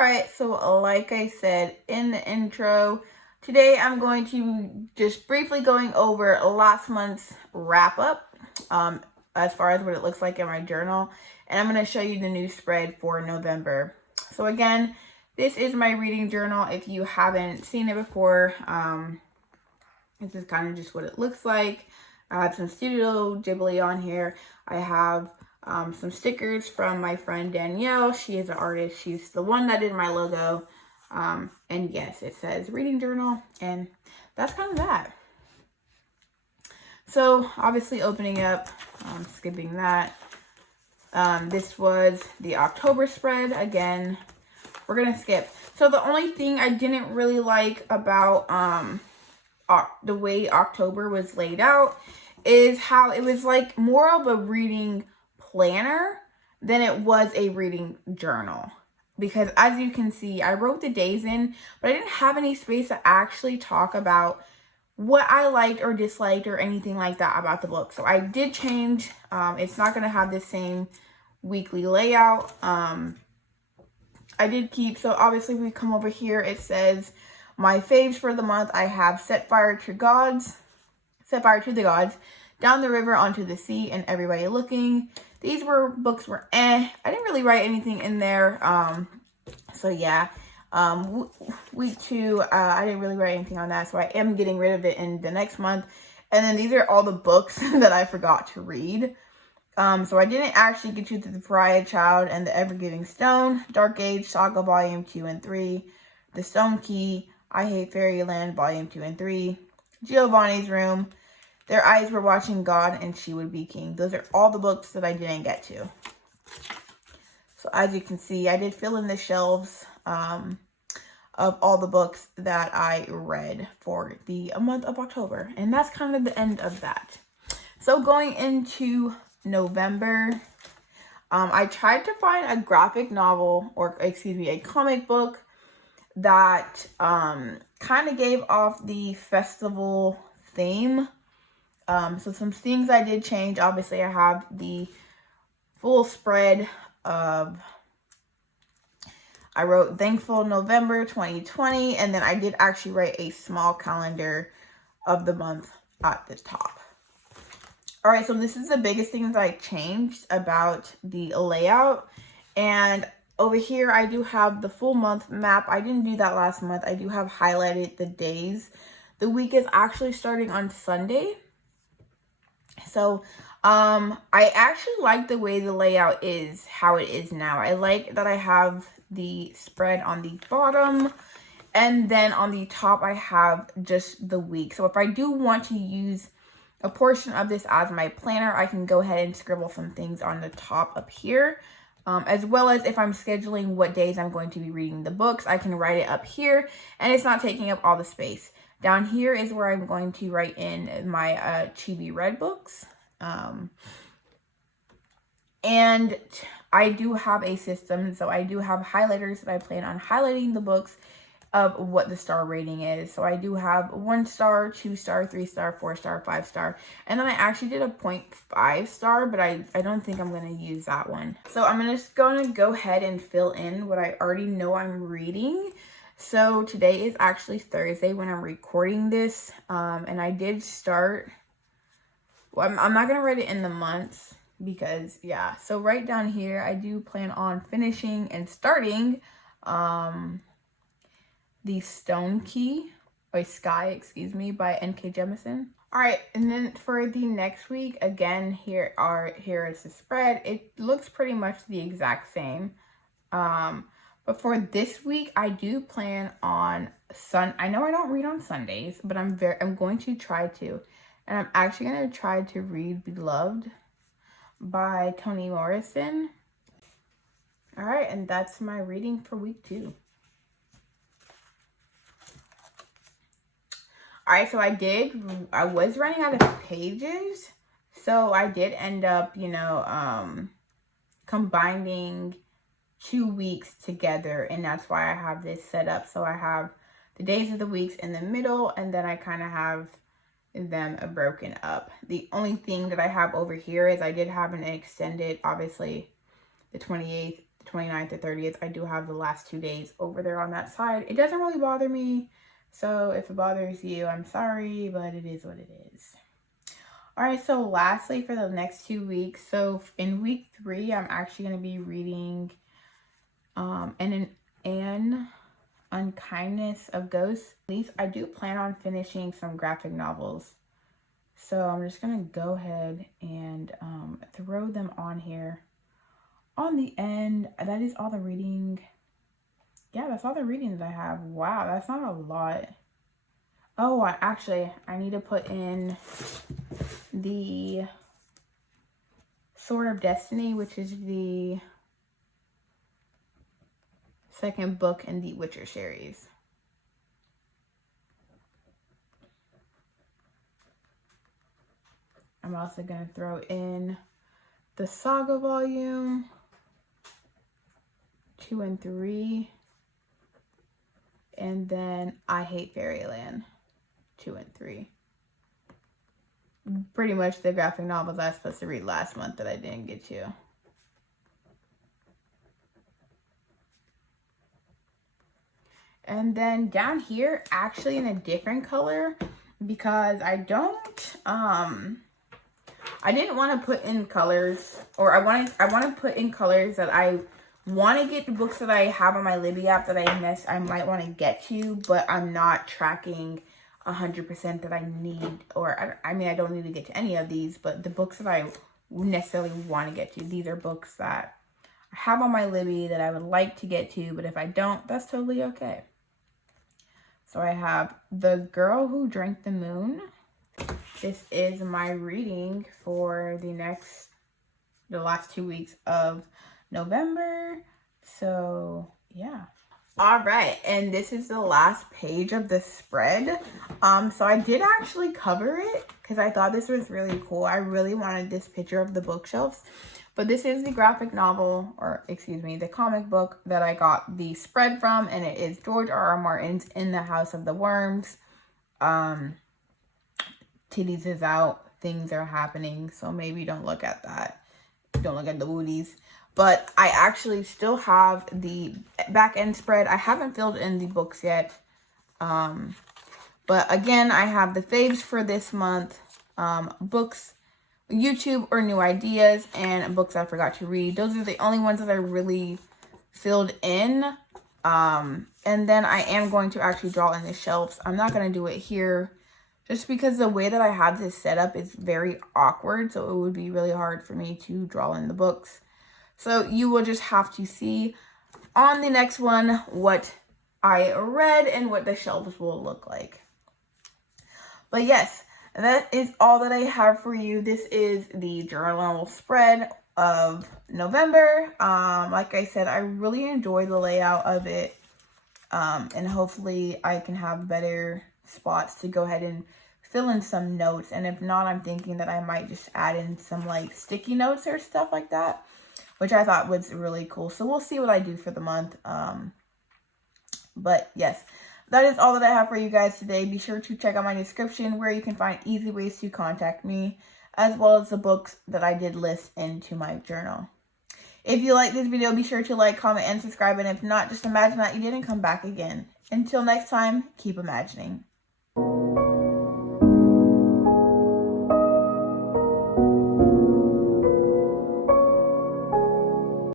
Alright, so like I said in the intro, today I'm going to just briefly going over last month's wrap up as far as what it looks like in my journal. And I'm going to show you the new spread for November. So again, this is my reading journal. If you haven't seen it before, this is kind of just what it looks like. I have some Studio Ghibli on here. I have some stickers from my friend Danielle. She is an artist. She's the one that did my logo. And yes, it says reading journal, and that's kind of that. So obviously opening up, skipping that. This was the October spread. Again, we're going to skip. So the only thing I didn't really like about the way October was laid out is how it was like more of a reading planner than it was a reading journal. Because as you can see, I wrote the days in, but I didn't have any space to actually talk about what I liked or disliked or anything like that about the book. So I did change. It's not going to have the same weekly layout. I did keep, so obviously we come over here, it says my faves for the month. I have Set Fire to the Gods, Down the River Onto the Sea, and Everybody Looking. These books were I didn't really write anything in there. So yeah. Week 2, I didn't really write anything on that, so I am getting rid of it in the next month. And then these are all the books that I forgot to read. So I didn't actually get to The Pariah Child and The Ever-Giving Stone, Dark Age Saga Volume 2 and 3, The Stone Key, I Hate Fairyland Volume 2 and 3, Giovanni's Room, Their Eyes Were Watching God, and She Would Be King. Those are all the books that I didn't get to. So as you can see, I did fill in the shelves of all the books that I read for the month of October. And that's kind of the end of that. So going into November, I tried to find a graphic novel, or excuse me, a comic book that kind of gave off the festival theme. So some things I did change. Obviously, I have the full spread of, I wrote Thankful November 2020, and then I did actually write a small calendar of the month at the top. All right, so this is the biggest thing that I changed about the layout. And over here, I do have the full month map. I didn't do that last month. I do have highlighted the days. The week is actually starting on Sunday. So I actually like the way the layout is, how it is now. I like that I have the spread on the bottom, and then on the top I have just the week. So if I do want to use a portion of this as my planner, I can go ahead and scribble some things on the top up here. As well as if I'm scheduling what days I'm going to be reading the books, I can write it up here, and it's not taking up all the space. Down here is where I'm going to write in my Chibi Read books. And I do have a system, so I do have highlighters that I plan on highlighting the books of what the star rating is. So I do have 1 star, 2 star, 3 star, 4 star, 5 star. And then I actually did a 0.5 star, but I don't think I'm going to use that one. So I'm just going to go ahead and fill in what I already know I'm reading. So today is actually Thursday when I'm recording this. And I did start, well, I'm not going to write it in the months because, yeah. So right down here, I do plan on finishing and starting The Stone Key, or Sky, excuse me, by N.K. Jemisin. All right, and then for the next week, again, here is the spread. It looks pretty much the exact same. But for this week, I do plan on I know I don't read on Sundays, but I'm going to try to. And I'm actually going to try to read Beloved by Toni Morrison. All right, and that's my reading for week 2. All right, so I was running out of pages. So I did end up, combining 2 weeks together, and that's why I have this set up. So I have the days of the weeks in the middle, and then I kind of have them broken up. The only thing that I have over here is I did have an extended, obviously the 28th the 29th or 30th. I do have the last 2 days over there on that side. It doesn't really bother me. So if it bothers you, I'm sorry, but it is what it is. All right, so lastly for the next 2 weeks. So in week 3, I'm actually going to be reading An Unkindness of Ghosts. At least I do plan on finishing some graphic novels. So I'm just going to go ahead and throw them on here on the end. That is all the reading. Yeah, that's all the reading that I have. Wow, that's not a lot. Oh, I need to put in the Sword of Destiny, which is the second book in the Witcher series. I'm also going to throw in the Saga volume 2 and 3. And then I Hate Fairyland 2 and 3. Pretty much the graphic novels I was supposed to read last month that I didn't get to. And then down here, actually in a different color, because I didn't want to put in colors, or I want to put in colors that I want to get the books that I have on my Libby app that I might want to get to, but I'm not tracking 100% that I need, or I mean I don't need to get to any of these, but the books that I necessarily want to get to, these are books that I have on my Libby that I would like to get to, but if I don't, that's totally okay. So I have The Girl Who Drank the Moon. This is my reading for the last 2 weeks of November. So yeah. All right, and this is the last page of the spread. So I did actually cover it because I thought this was really cool. I really wanted this picture of the bookshelves. But this is the graphic novel, or excuse me, the comic book that I got the spread from, and it is George R.R. Martin's In the House of the Worms. Titties is out, things are happening, so maybe don't look at that. Don't look at the booties. But I actually still have the back end spread. I haven't filled in the books yet. But again, I have the faves for this month, books, YouTube or new ideas, and books I forgot to read. Those are the only ones that I really filled in. And then I am going to actually draw in the shelves. I'm not going to do it here just because the way that I have this set up is very awkward. So it would be really hard for me to draw in the books. So you will just have to see on the next one what I read and what the shelves will look like. But yes, that is all that I have for you. This is the journal spread of November. Like I said, I really enjoy the layout of it. And hopefully I can have better spots to go ahead and fill in some notes. And if not, I'm thinking that I might just add in some like sticky notes or stuff like that, which I thought was really cool. So we'll see what I do for the month. But yes, that is all that I have for you guys today. Be sure to check out my description where you can find easy ways to contact me, as well as the books that I did list into my journal. If you like this video, be sure to like, comment, and subscribe. And if not, just imagine that you didn't come back again. Until next time, keep imagining.